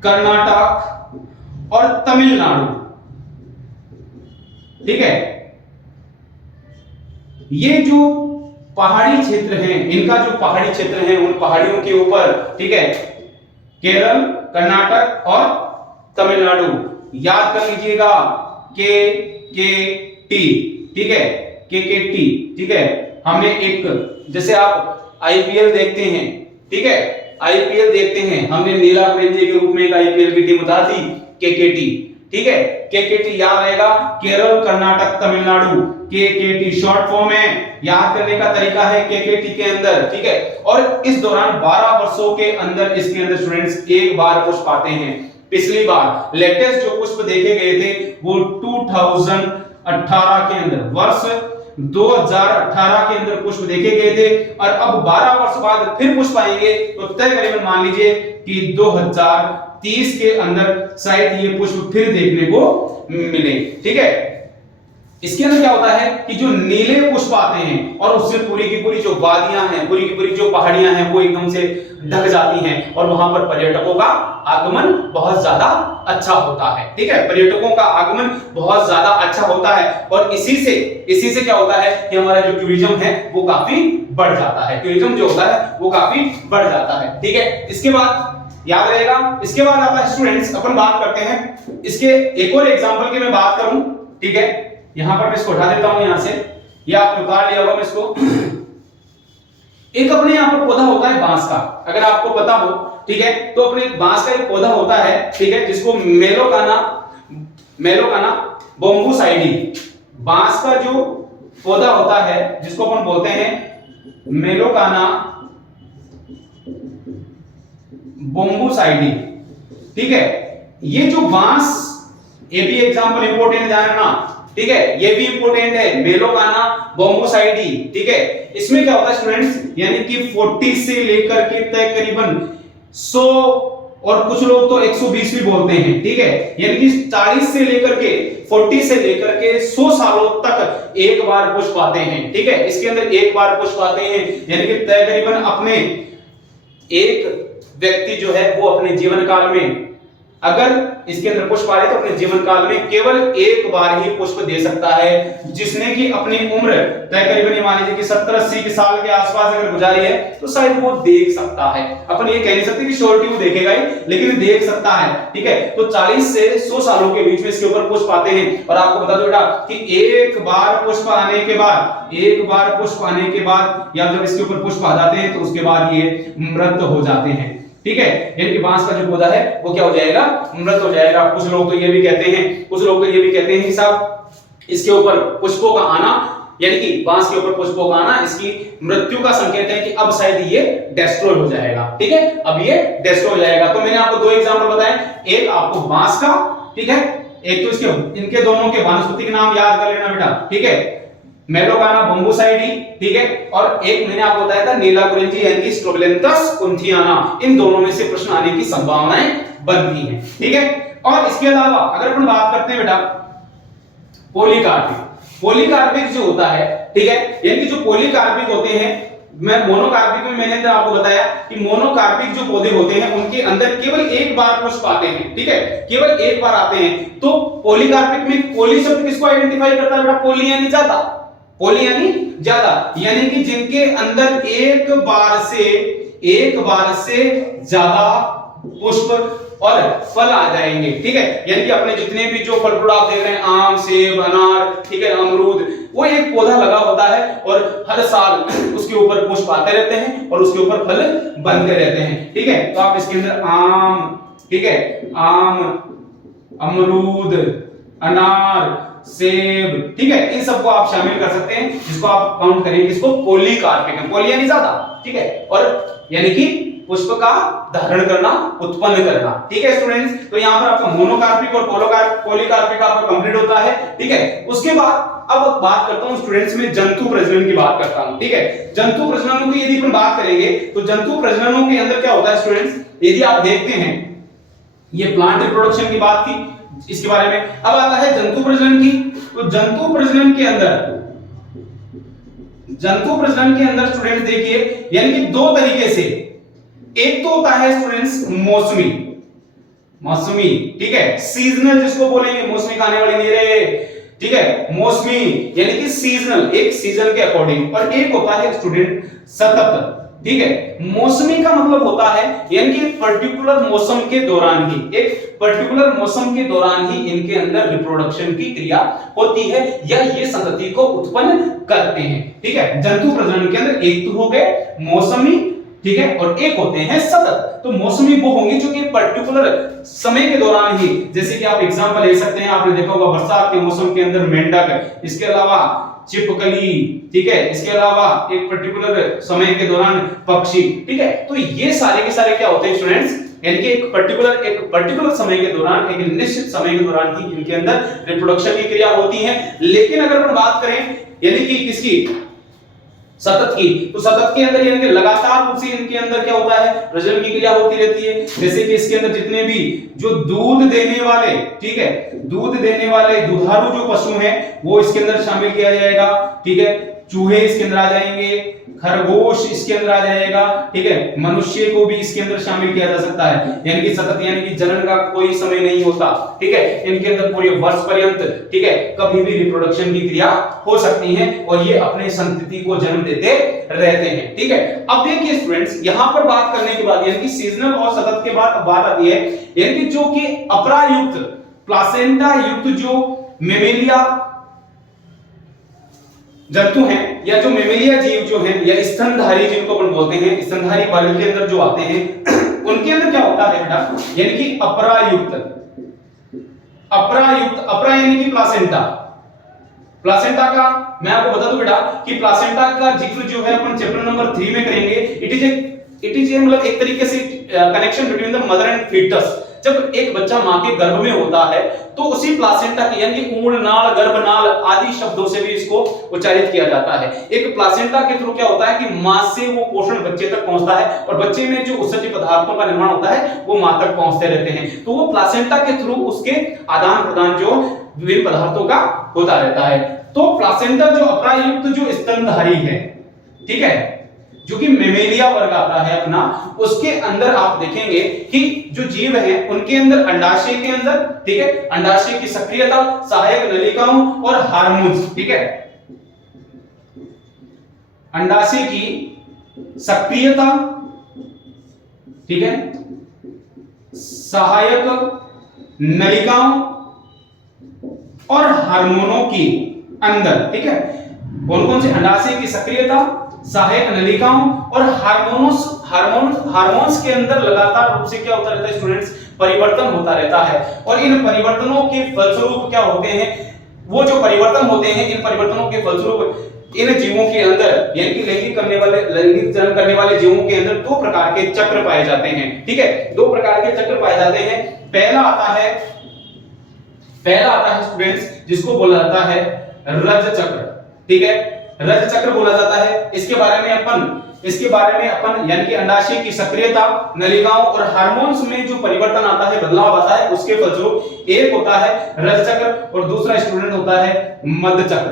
कर्नाटक और तमिलनाडु, ठीक है, ये जो पहाड़ी क्षेत्र हैं, इनका जो पहाड़ी क्षेत्र है उन पहाड़ियों के ऊपर, ठीक है, केरल, कर्नाटक और तमिलनाडु, याद कर लीजिएगा KKT। ठीक है, KKT। ठीक है, हमने एक, जैसे आप IPL देखते हैं, ठीक है, IPL देखते हैं, हमने नीला कुरिंजी के रूप में एक IPL की टीम उतारी थी, KKT। ठीक है, KKT याद रहेगा, Kerala, Karnataka, Tamil Nadu, KKT short form है। याद करने का तरीका है KKT के अंदर। ठीक है, और इस दौरान 12 वर्षों के अंदर इसके अंदर स्टूडेंट्स एक बार पुष्प आते हैं। पिछली बार लेटेस्ट जो पुष्प देखे गए थे वो 2018 के अंदर, वर्ष 2018 के अंदर पुष्प देखे गए थे, और अब 12 वर्ष बाद फिर पुष्प आएंगे, तो तय करीबन मान लीजिए कि 2030 के अंदर शायद ये पुष्प फिर देखने को मिले। ठीक है, इसके अंदर क्या होता है कि जो नीले पुष्प आते हैं और उससे पूरी की पूरी जो वादियां हैं, पूरी की पूरी जो पहाड़ियां हैं वो एकदम से ढक जाती हैं और वहां पर पर्यटकों का आगमन बहुत ज्यादा अच्छा होता है। ठीक है, पर्यटकों का आगमन बहुत ज्यादा अच्छा होता है और इसी से क्या होता है कि हमारा जो टूरिज्म है वो काफी बढ़ जाता है। टूरिज्म जो होता है वो काफी बढ़ जाता है। ठीक है, इसके बाद याद रहेगा, इसके बाद आता है स्टूडेंट्स, अपन बात करते हैं इसके एक और एग्जांपल की मैं बात करूं। ठीक है, यहां पर मैं इसको उठा देता हूं, यहां से ये आपने उतार लिया होगा मैं इसको। एक अपने यहां पर पौधा होता है बांस का, अगर आपको पता हो, ठीक है, तो अपने बांस का एक पौधा होता है, ठीक है, जिसको मेलोकाना बोम्बूसाइडी, बांस का जो पौधा होता है जिसको अपन बोलते हैं मेलोकाना बोम्बूसाइडी। ठीक है, ये जो बांस, ये भी एग्जांपल इंपॉर्टेंट ध्यान रखना। ठीक है, ये भी इंपॉर्टेंट है, मेलोकाना बोम्बूसाइडी। ठीक है, इसमें क्या होता है स्टूडेंट्स, यानी कि 40 से लेकर के तक करीबन 100 और कुछ लोग तो 120 भी बोलते हैं। ठीक है, यानी कि 40 से लेकर के 40 से लेकर के 100 सालों तक एक बार पुष्प आते हैं। ठीक है, इसके अंदर एक बार पुष्प आते हैं, यानी कि तय करीबन अपने एक व्यक्ति जो है वो अपने जीवन काल में, अगर इसके अंदर पुष्प आ रहे तो अपने जीवन काल में केवल एक बार ही पुष्प दे सकता है, जिसने की अपनी उम्र तय करीबन मान लीजिए कि 70-80 के साल के आसपास अगर गुजारी है तो शायद वो देख सकता है। अपन ये कह नहीं सकते कि श्योरिटी वो देखेगा ही, लेकिन देख सकता है। ठीक है, तो 40 से 100 सालों के बीच में इसके ऊपर पुष्प आते हैं। और आपको बता दो बेटा कि एक बार पुष्प आने के बाद या जब इसके ऊपर पुष्प आ जाते हैं तो उसके बाद ये मृत हो जाते हैं। ठीक है, यानी कि बांस का जो पौधा है वो क्या हो जाएगा, मृत हो जाएगा। कुछ लोग तो ये भी कहते हैं कि साहब इसके ऊपर पुष्पों का आना, यानी कि बांस के ऊपर पुष्पों का आना इसकी मृत्यु का संकेत है कि अब शायद ये डिस्ट्रॉय हो जाएगा। ठीक है, अब ये डिस्ट्रॉय हो जाएगा। तो मैंने आपको दो एग्जांपल बताए, एक आपको बांस का, ठीक है, एक तो इनके दोनों के वानस्पतिक नाम याद कर लेना बेटा। ठीक है, मेलोकाना बोम्बूसाइडी, ठीक है, और एक मैंने आपको बताया था नीला कुरिंजी यानी कि स्ट्रोबिलिंथस कुंथियाना। इन दोनों में से प्रश्न आने की संभावनाएं बनती हैं। ठीक है, और इसके अलावा अगर अपन बात करते हैं बेटा पॉलीकार्पिक जो होता है, ठीक है, यानी कि जो पॉलीकार्पिक होते हैं, मैं मोनोकार्पिक में मैंने आपको बताया कि मोनोकार्पिक जो पौधे होते हैं उनके अंदर केवल एक बार पुष्प आते हैं। ठीक है, केवल एक बार आते हैं। तो पॉलीकार्पिक में पॉली शब्द किसको आइडेंटिफाई करता है बेटा, पॉली यानी ज्यादा, यानी कि जिनके अंदर एक बार से एक बार से ज्यादा पुष्प और फल आ जाएंगे, ठीक है। यानी कि अपने जितने भी जो फल फ्रूट आप देख रहे हैं, आम, सेब, अनार, ठीक है, अमरूद, वो एक पौधा लगा होता है और हर साल उसके ऊपर पुष्प आते रहते हैं और उसके ऊपर फल बनते रहते हैं, ठीक है। तो आप इसके अंदर आम, ठीक है, आम, अमरूद, अनार, सेब, ठीक है, इन सबको आप शामिल कर सकते हैं, जिसको आप काउंट करेंगे किसको, पॉलीकार्पिक, पॉली यानी ज्यादा, ठीक है, और यानी कि पुष्प का धारण करना, उत्पन्न करना, ठीक है स्टूडेंट्स। तो यहाँ पर आपका मोनोकार्पिक और पॉलीकार्पिक आपका कंप्लीट होता है, ठीक है। उसके बाद अब बात करता हूँ स्टूडेंट्स में जंतु प्रजनन की बात करता हूँ, ठीक है। जंतु प्रजननों की यदि अपन बात करेंगे तो जंतु प्रजननों के अंदर क्या होता है स्टूडेंट्स, यदि आप देखते हैं, ये प्लांट रिप्रोडक्शन की बात थी इसके बारे में, अब आता है जंतु प्रजनन की। तो जंतु प्रजनन के अंदर स्टूडेंट्स देखिए, यानी कि दो तरीके से, एक तो होता है स्टूडेंट्स मौसमी, ठीक है, सीजनल जिसको बोलेंगे, मौसमी खाने वाली नहीं रहे, ठीक है, मौसमी यानी कि सीजनल, एक सीजन के अकॉर्डिंग, और एक होता है स्टूडेंट सतत, ठीक है। मौसमी का मतलब होता है यानी कि पर्टिकुलर मौसम के दौरान ही, एक पर्टिकुलर मौसम के दौरान ही इनके अंदर रिप्रोडक्शन की क्रिया होती है या ये संतति को उत्पन्न करते हैं, ठीक है। जंतु प्रजनन के अंदर एक तो हो गए मौसमी, ठीक है, और एक होते हैं सतत। तो मौसमी वो होंगे जो कि पर्टिकुलर समय के दौरान ही, जैसे कि आप एग्जांपल ले सकते हैं, आपने देखा होगा बरसात के मौसम के अंदर मेंढक, इसके अलावा छिपकली, ठीक है, इसके अलावा एक पर्टिकुलर समय के दौरान पक्षी, ठीक है। तो ये सारे के सारे क्या होते हैं स्टूडेंट्स, यानी कि एक पर्टिकुलर समय के दौरान, एक निश्चित समय के दौरान ही इनके अंदर रिप्रोडक्शन की क्रिया होती है। लेकिन अगर हम बात करें यानी कि किसकी, सतत की, तो सतत के अंदर यानी कि लगातार रूप से इनके अंदर क्या होता है, प्रजनन की क्रिया होती रहती है। जैसे कि इसके अंदर जितने भी जो दूध देने वाले, ठीक है, दूध देने वाले दुधारू जो पशु हैं वो इसके अंदर शामिल किया जाएगा, ठीक है। चूहे इसके अंदर आ जाएंगे, खरगोश इसके अंदर आ जाएगा, ठीक है, मनुष्य को भी इसके अंदर शामिल किया जा सकता है। यानी कि सतत यानी कि जनन का कोई समय नहीं होता, ठीक है, इनके अंदर पूरे वर्ष पर्यंत, ठीक है, कभी भी रिप्रोडक्शन की क्रिया हो सकती है और ये अपने संतति को जन्म देते रहते हैं, ठीक है। अब देखिए स्टूडेंट्स, यहां पर बात करने के बाद यानी कि सीजनल और सतत के बाद बात आती है यानी कि जो कि अपरायुक्त, प्लासेंटा युक्त जो मेमेलिया जंतु हैं या जो मेमेलिया जीव जो हैं या स्तनधारी जिनको अपन बोलते हैं, स्तनधारी वर्ग के अंदर जो आते हैं उनके अंदर क्या होता है बेटा, यानी कि अपरायुक्त, अपरा यानी कि प्लासेंटा का मैं आपको बता दूं बेटा कि प्लासेंटा का जिक्र जो है अपन चैप्टर नंबर 3 में करेंगे। इट इज मतलब एक तरीके से connection between the mother and foetus. जब एक बच्चा मां के गर्भ में होता है तो उसी प्लासेंटा की यानी कि ऊण नाल, गर्भनाल आदि शब्दों से भी इसको उच्चारित किया जाता है। एक प्लासेंटा के थ्रू क्या होता है कि मां से वो पोषण बच्चे तक पहुंचता है और बच्चे में जो उत्सर्जी पदार्थों का निर्माण होता है वो मां तक पहुंचते रहते हैं। तो वो प्लासेंटा के थ्रू उसके आदान प्रदान जो विभिन्न पदार्थों का होता रहता है। तो प्लासेंटा जो अपरायुक्त जो स्तनधारी है, ठीक है, जो कि मेमेलिया वर्ग आता है अपना, उसके अंदर आप देखेंगे कि जो जीव हैं उनके अंदर अंडाशय के अंदर, ठीक है, अंडाशय की सक्रियता, सहायक नलिकाओं और हार्मोन्स, ठीक है, अंडाशय की सक्रियता, ठीक है, सहायक नलिकाओं और हार्मोनों की अंदर, ठीक है, कौन कौन से, अंडाशय की सक्रियता, सहायक नलिकाओं और हार्मोन्स के अंदर लगातार रूप से क्या होता रहता है स्टूडेंट्स, परिवर्तन होता रहता है। और इन परिवर्तनों के फलस्वरूप क्या होते हैं, वो जो परिवर्तन होते हैं इन परिवर्तनों के फलस्वरूप इन जीवों के अंदर यानी कि लैंगिक जन्म करने वाले जीवों के अंदर दो प्रकार के चक्र पाए जाते हैं, ठीक है, दो प्रकार के चक्र पाए जाते हैं। पहला आता है स्टूडेंट्स जिसको बोला जाता है रज चक्र, ठीक है, रज चक्र बोला जाता है। इसके बारे में अपन यानी कि अंडाशय की सक्रियता, नलिकाओं और हार्मोन्स में जो परिवर्तन आता है, बदलाव आता है, उसके फलस्वरूप एक होता है रज चक्र और दूसरा स्टूडेंट होता है मध्य चक्र,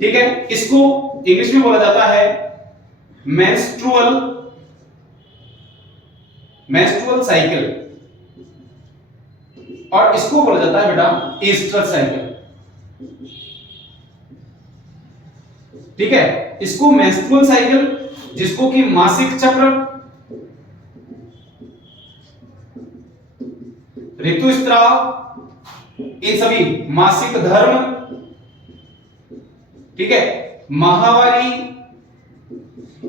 ठीक है। इसको इंग्लिश में बोला जाता है मेंस्ट्रुअल साइकिल और इसको बोला जाता है बेटा ईस्टर साइकिल, ठीक है। इसको मेंस्ट्रुअल साइकिल जिसको कि मासिक चक्र ऋतुस्राव, इन सभी मासिक धर्म, ठीक है, माहवारी,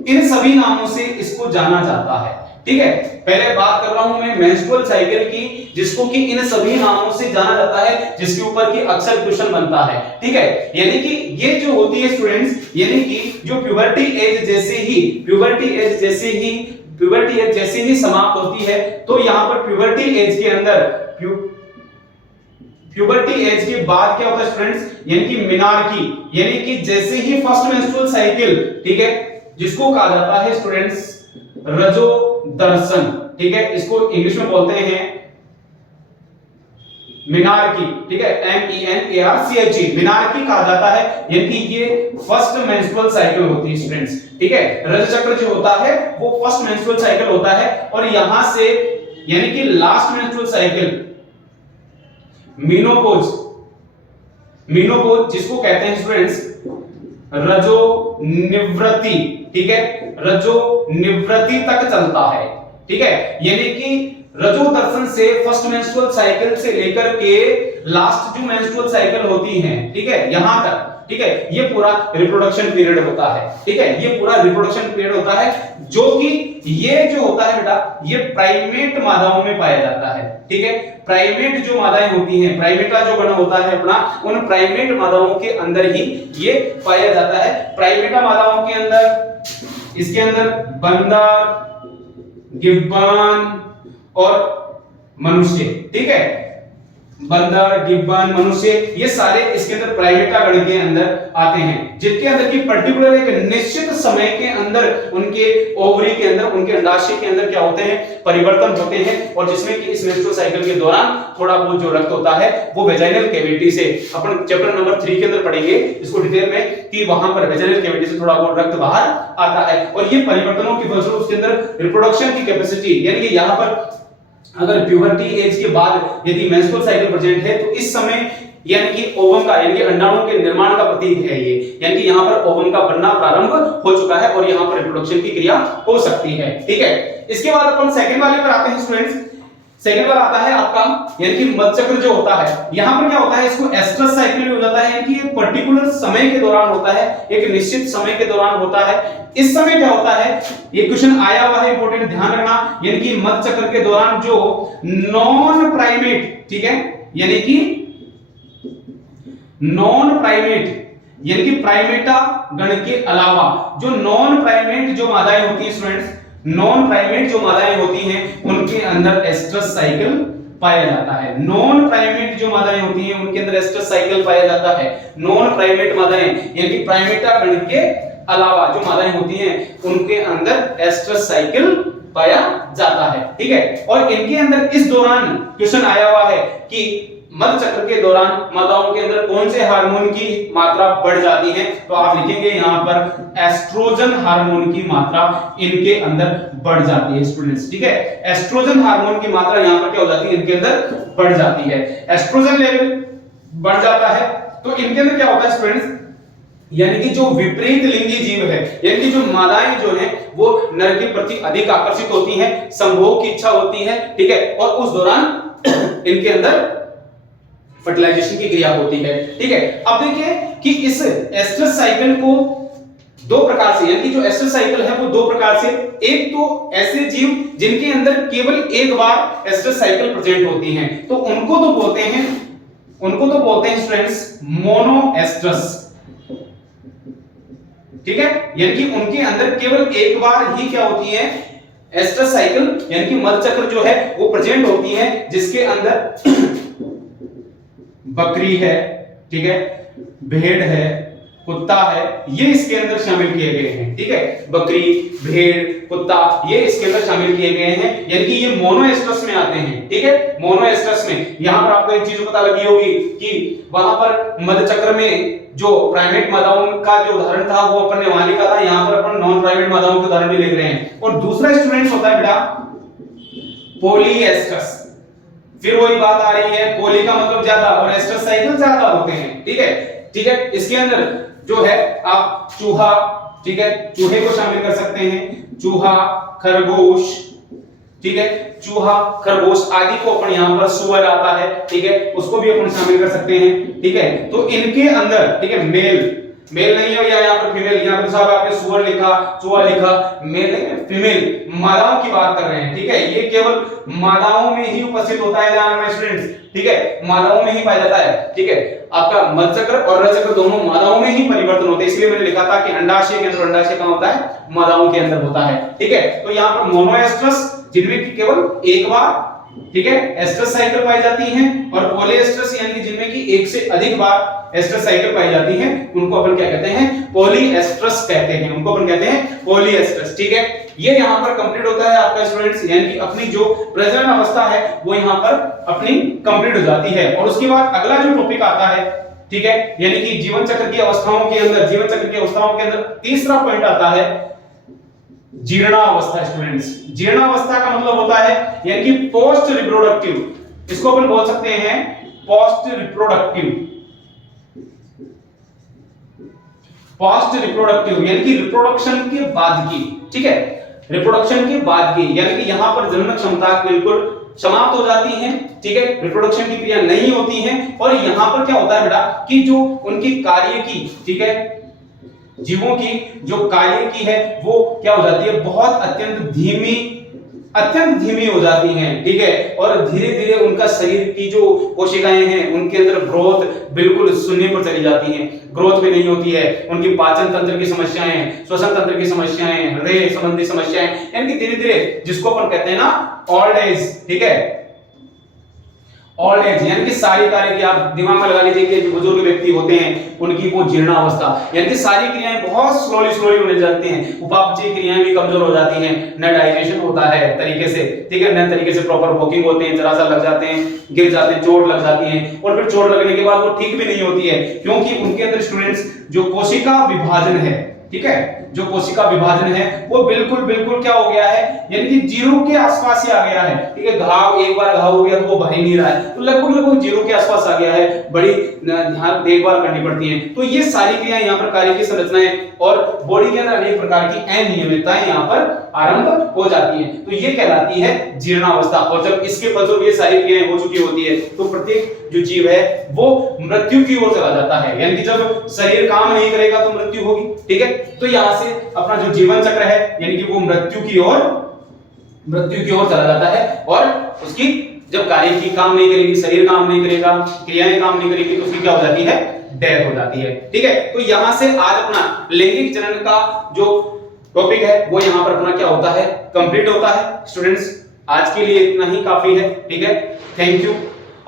इन सभी नामों से इसको जाना जाता है। ठीक है, पहले बात कर रहा हूं मैं मेंस्ट्रुअल साइकिल की, जिसको कि इन सभी नामों से जाना जाता है, जिसके ऊपर की अक्सर क्वेश्चन बनता है। ठीक है, यानी कि ये जो होती है स्टूडेंट्स, यानी कि जो प्यूबर्टी एज जैसे ही समाप्त होती है, तो यहां पर प्यूबर्टी एज के अंदर प्यूबर्टी एज के बाद क्या होता है स्टूडेंट्स, यानी कि मिनार्की, यानी कि जैसे ही फर्स्ट मेंस्ट्रुअल साइकिल, ठीक है, जिसको कहा जाता है स्टूडेंट्स रजो दर्शन, ठीक है, इसको इंग्लिश में बोलते हैं मिनार्की, ठीक है, MENARCHE, मिनार्की कहा जाता है, यानी कि ये फर्स्ट मेंस्ट्रुअल साइकिल होती है स्टूडेंट्स। ठीक है, रज चक्र जो होता है वो फर्स्ट मेंस्ट्रुअल साइकिल होता है, और यहां से यानी कि लास्ट मेंस्ट्रुअल साइकिल मीनोपोज जिसको कहते हैं स्टूडेंट्स रजो निवृत्ति, ठीक है, रजो निवृत्ति तक चलता है। ठीक है, यानी कि रजो दर्शन से फर्स्ट मेंस्ट्रुअल साइकिल से लेकर के लास्ट जो मेंस्ट्रुअल साइकिल होती है, ठीक है, यहां तक, ठीक है, ये पूरा रिप्रोडक्शन पीरियड होता है। ठीक है, ये पूरा रिप्रोडक्शन पीरियड होता है, जो कि ये जो होता है बेटा, ये प्राइमेट मादाओं में पाया जाता है। ठीक है, प्राइमेट जो मादाएं होती हैं, प्राइमेटा जो गण होता है अपना, उन प्राइमेट मादाओं के अंदर ही ये पाया जाता है। प्राइमेटा मादाओं के अंदर, इसके अंदर बंदर, गिब्बन और मनुष्य, ठीक है, बंदर, गिब्बन, मनुष्य, ये सारे इसके अंदर प्राइमेटा गण के अंदर आते हैं, जिनके अंदर की पर्टिकुलर एक निश्चित समय के अंदर उनके ओवरी के अंदर, उनके अंडाशय के अंदर क्या होते हैं, परिवर्तन होते हैं, और जिसमें कि इस मेंस्ट्रुअल साइकिल के दौरान थोड़ा बहुत जो रक्त होता है वो वेजाइनल कैविटी से, अपन चैप्टर नंबर 3 के अंदर पढ़ेंगे इसको डिटेल में, कि वहां पर वेजाइनल कैविटी से थोड़ा बहुत रक्त बाहर आता है, और ये परिवर्तनों की वजह से उसके अंदर रिप्रोडक्शन की कैपेसिटी, यानी कि यहां पर अगर प्यूबर्टी एज के बाद यदि मेंस्ट्रुअल साइकिल प्रेजेंट है, तो इस समय यानी कि ओवम का, यानी कि अंडाणु के निर्माण का प्रतीक है ये, यानी कि यहाँ पर ओवम का बनना प्रारंभ हो चुका है और यहाँ पर रिप्रोडक्शन की क्रिया हो सकती है। ठीक है, इसके बाद अपन सेकंड वाले पर आते हैं स्टूडेंट्स। सेकंड वाला आता है आपका, यानी कि मध्यचक्र जो होता है, यहाँ पर क्या होता है, इसको एस्ट्रस साइकिल हो जाता है, यानी कि एक पर्टिकुलर समय के दौरान होता है, एक निश्चित समय के दौरान होता है। इस समय क्या होता है, ये क्वेश्चन आया हुआ है, इंपॉर्टेंट ध्यान रखना, यानी कि मध्यचक्र के दौरान जो नॉन प्राइमेट, ठीक है, यानी कि नॉन प्राइमेट, यानी कि प्राइमेटा गण के अलावा जो नॉन प्राइमेट जो मादाएं होती हैं स्टूडेंट्स, नॉन प्राइमेट जो मादाएं होती हैं उनके अंदर एस्ट्रस साइकिल पाया जाता है। नॉन प्राइमेट जो मादाएं होती हैं उनके अंदर एस्ट्रस साइकिल पाया जाता है। नॉन प्राइमेट मादाएं यानी कि प्राइमेटा गण के अलावा जो मादाएं होती हैं उनके अंदर एस्ट्रस साइकिल पाया जाता है। ठीक है, और इनके अंदर इस दौरान क्वेश्चन आया हुआ है कि मध्य चक्र के दौरान माताओं के अंदर कौन से हार्मोन की मात्रा बढ़ जाती है, तो आप लिखेंगे यहां पर एस्ट्रोजन हार्मोन की मात्रा इनके अंदर बढ़ जाती है स्टूडेंट्स। ठीक है, एस्ट्रोजन हार्मोन की मात्रा यहां पर क्या हो जाती है, इनके अंदर बढ़ जाती है, एस्ट्रोजन लेवल बढ़ जाता है। तो इनके अंदर क्या होता है स्टूडेंट्स, यानी कि जो विपरीत लिंगी जीव है, यानी कि जो मादाएं जो हैं वो नर के प्रति अधिक आकर्षित होती हैं, संभोग की इच्छा होती है। ठीक है, और उस दौरान इनके अंदर फर्टिलाइजेशन की क्रिया होती है। ठीक है, अब देखिए कि इस एस्ट्रस साइकिल को दो प्रकार से, यानी कि जो एस्ट्रस साइकिल है वो दो प्रकार से, एक तो ऐसे जीव जिनके अंदर केवल एक बार एस्ट्रस साइकिल प्रेजेंट होती हैं, तो उनको तो बोलते हैं स्टूडेंट्स मोनोएस्ट्रस। ठीक है, यानी कि उनके अंदर केवल एक बार ही क्या होती है, एस्ट्रस साइकिल यानी कि मध्य चक्र जो है वो प्रेजेंट होती है, जिसके अंदर बकरी है, ठीक है, भेड़ है, कुत्ता है, ये इसके अंदर शामिल किए गए हैं। ठीक है, बकरी, भेड़, कुत्ता ये इसके अंदर शामिल किए गए हैं, यानी कि ये मोनोएस्ट्रस में आते हैं। ठीक है, मोनोएस्ट्रस में यहां पर आपको एक चीज पता लगी होगी कि वहां पर मध्य चक्र में जो प्राइमेट मादाओं का जो उदाहरण था वो अपन ने वहां लिखा था, यहां पर अपन नॉन प्राइमेट मादाओं के उदाहरण भी लिख रहे हैं। और दूसरा स्टूडेंट्स होता है बेटा पॉलीएस्ट्रस। फिर वही बात आ रही है, पोली का मतलब ज्यादा और एस्ट्रस साइकिल ज्यादा होते हैं। ठीक है, ठीक है, इसके अंदर जो है आप चूहा, ठीक है, चूहे को शामिल कर सकते हैं, चूहा, खरगोश, ठीक है, चूहा, खरगोश आदि को अपन यहाँ पर सुअर आता है, ठीक है, उसको भी अपन शामिल कर सकते हैं, ठीक है। तो इनके अंदर, ठीक है, मेल नहीं है भैया, यहाँ पर फीमेल, यहाँ पर साहब आपने सुअर लिखा, चूहा लिखा, मेल नहीं, फीमेल, मादाओं की बात कर रहे हैं, ठीक है। ये केवल मादाओं में ही उपस्थित होता है ध्यान में स्टूडेंट्स, ठीक है, मादाओं में ही पाया जाता है, ठीक है। आपका मलचक्र और रजचक्र दोनों मादाओं में ही परिवर्तन होते हैं, इसलिए मैंने लिखा था कि अंडाशय के अंदर, अंडाशय कहां होता है, मादाओं के अंदर होता है, ठीक है। तो यहाँ पर मोनोएस्ट्रस जिनमें कि केवल एक बार, ठीक है, एस्ट्रस साइकिल पाई जाती हैं, और पॉलीएस्ट्रस यानी कि जिनमें कि एक से अधिक बार एस्ट्रस साइकिल पाई जाती है, उनको अपन क्या कहते हैं, पॉलीएस्ट्रस कहते हैं, उनको अपन कहते हैं पॉलीएस्ट्रस, ठीक है। ये यहाँ पर कंप्लीट होता है आपका स्टूडेंट्स, यानी कि अपनी जो प्रजनन अवस्था है वो यहाँ पर अपनी कंप्लीट हो जाती है। और उसके बाद अगला जो टॉपिक आता है, ठीक है, यानी कि जीवन चक्र की अवस्थाओं के अंदर, जीवन चक्र की अवस्थाओं के अंदर तीसरा पॉइंट आता है जीर्णावस्था स्टूडेंट्स। जीर्णावस्था का मतलब होता है यानी कि पोस्ट रिप्रोडक्टिव, इसको अपन बोल सकते हैं पोस्ट रिप्रोडक्टिव, पोस्ट रिप्रोडक्टिव यानी कि रिप्रोडक्शन के बाद की, ठीक है, रिप्रोडक्शन के बाद की, यानी कि यहां पर जनन क्षमता बिल्कुल समाप्त हो जाती है, ठीक है, रिप्रोडक्शन की क्रिया नहीं होती है, और यहां पर क्या होता है बेटा कि जो उनकी कार्य की, ठीक है, जीवों की जो कार्य की है वो क्या हो जाती है, बहुत अत्यंत धीमी हो जाती हैं, ठीक है। और धीरे धीरे उनका शरीर की जो कोशिकाएं हैं उनके अंदर ग्रोथ बिल्कुल शून्य पर चली जाती हैं, ग्रोथ भी नहीं होती है, उनकी पाचन तंत्र की समस्याएं, श्वसन तंत्र की समस्याएं, हृदय संबंधी समस्याएं, यानी कि धीरे धीरे जिसको अपन कहते हैं ना ओल्ड एज, ठीक है, ओल्ड एज यानी कि सारी कार्य की आप दिमाग में लगा लीजिए कि जो बुजुर्ग व्यक्ति होते हैं उनकी वो जीर्णावस्था, यानी कि सारी क्रियाएं बहुत स्लोली होने जाती हैं, उपापचय क्रियाएं भी कमजोर हो जाती हैं, न डाइजेशन होता है तरीके से, ठीक है, न तरीके से प्रॉपर वॉकिंग होते हैं, जरा सा लग जाते हैं, गिर जाते हैं, चोट लग जाती है, और फिर चोट लगने के बाद वो ठीक भी नहीं होती है, क्योंकि उनके अंदर स्टूडेंट्स जो कोशिका विभाजन है, ठीक है, जो कोशिका विभाजन है वो बिल्कुल क्या हो गया है, यानी कि जीरो के आसपास ही आ गया है, ठीक है। घाव एक बार घाव हो गया तो वो भर ही नहीं रहा है, तो लगभग जीरो के आसपास आ गया है, बड़ी ध्यान देखभाल करनी पड़ती है। तो ये सारी क्रियाएं यहाँ पर कार्य की संरचनाएं और बॉडी के अंदर अनेक प्रकार की अनियमितताएं यहाँ पर आरंभ हो जाती हैं, तो ये कहलाती है जीर्णावस्था। और जब इसके फलस्वरूप ये सारी क्रियाएं हो चुकी होती है तो प्रत्येक जो जीव है वो मृत्यु की ओर चला जाता है, यानी कि जब शरीर काम नहीं करेगा तो मृत्यु होगी, ठीक है। तो यहां से अपना जो जीवन चक्र है यानी कि वो मृत्यु की ओर चला जाता है, और उसकी जब कार्य की काम नहीं करेगी, शरीर काम नहीं करेगा, क्रियाएं काम नहीं करेगी, तो उसकी क्या हो जाती है, डेथ हो जाती है, ठीक है। तो यहां से आज अपना लैंगिक जनन का जो टॉपिक है वो यहां पर अपना क्या होता है, कंप्लीट होता है स्टूडेंट्स। आज के लिए इतना ही काफी है, ठीक है, थैंक यू।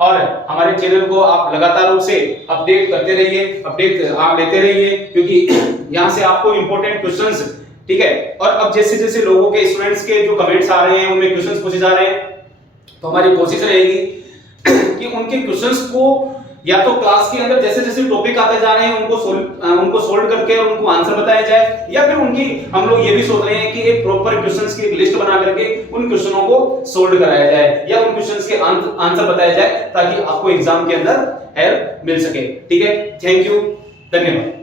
और हमारे चैनल को आप लगातार रूप से अपडेट करते रहिए, अपडेट आप लेते रहिए, क्योंकि यहां से आपको इंपॉर्टेंट क्वेश्चंस, ठीक है, और अब जैसे जैसे लोगों के स्टूडेंट्स के जो कमेंट्स आ रहे हैं उनमें क्वेश्चंस पूछे जा रहे हैं, तो हमारी कोशिश रहेगी कि उनके क्वेश्चंस को या तो क्लास के अंदर जैसे जैसे टॉपिक आते जा रहे हैं उनको सोल्व करके और उनको आंसर बताया जाए, या फिर उनकी हम लोग ये भी सोच रहे हैं कि एक प्रॉपर क्वेश्चंस की एक लिस्ट बना करके उन क्वेश्चनों को सोल्व कराया जाए या उन क्वेश्चंस के आंसर बताया जाए, ताकि आपको एग्जाम के अंदर हेल्प मिल सके, ठीक है। थैंक यू, धन्यवाद।